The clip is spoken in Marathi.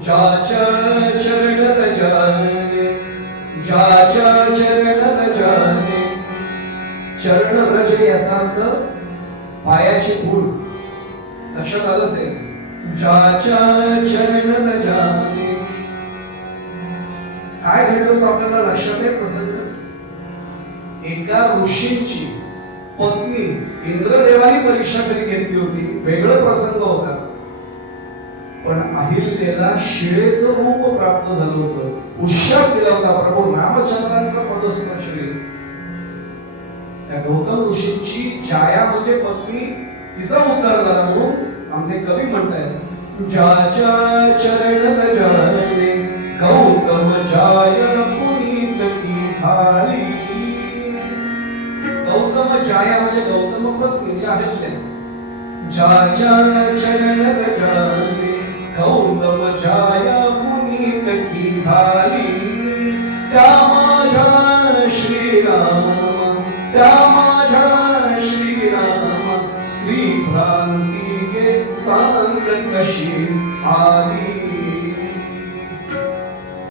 ज्याच्या चरण रजाने ज्याच्या चरण रजाने चरण रज याचा अर्थ पायाची भूल लक्षात आलं असेल? ज्याच्या चरण रजाने काय घडलं होतं आपल्याला लक्षात आहे? प्रसंग एका ऋषींची पत्नी इंद्रदेवानी परीक्षा कधी घेतली होती? वेगळं प्रसंग होता. पण अहिल्याला शिळेचं रूप प्राप्त झालं होतं. उशाप दिला होता. प्रभू रामचंद्रांचा पदस्पर्श दिला त्या गौतम ऋषींची जाया म्हणजे पत्नी तिचा उद्धार झाला म्हणून आमचे कवी म्हणतायत ज्याच्या चरण रजाने गौतम जाय पुनीत की झाली. गौतम जाया म्हणजे गौतम पत्नी म्हणजे अहिल्या. ज्याच्या चरण रजाने श्रीराम स्त्री भ्रांती गे सांग कशी आली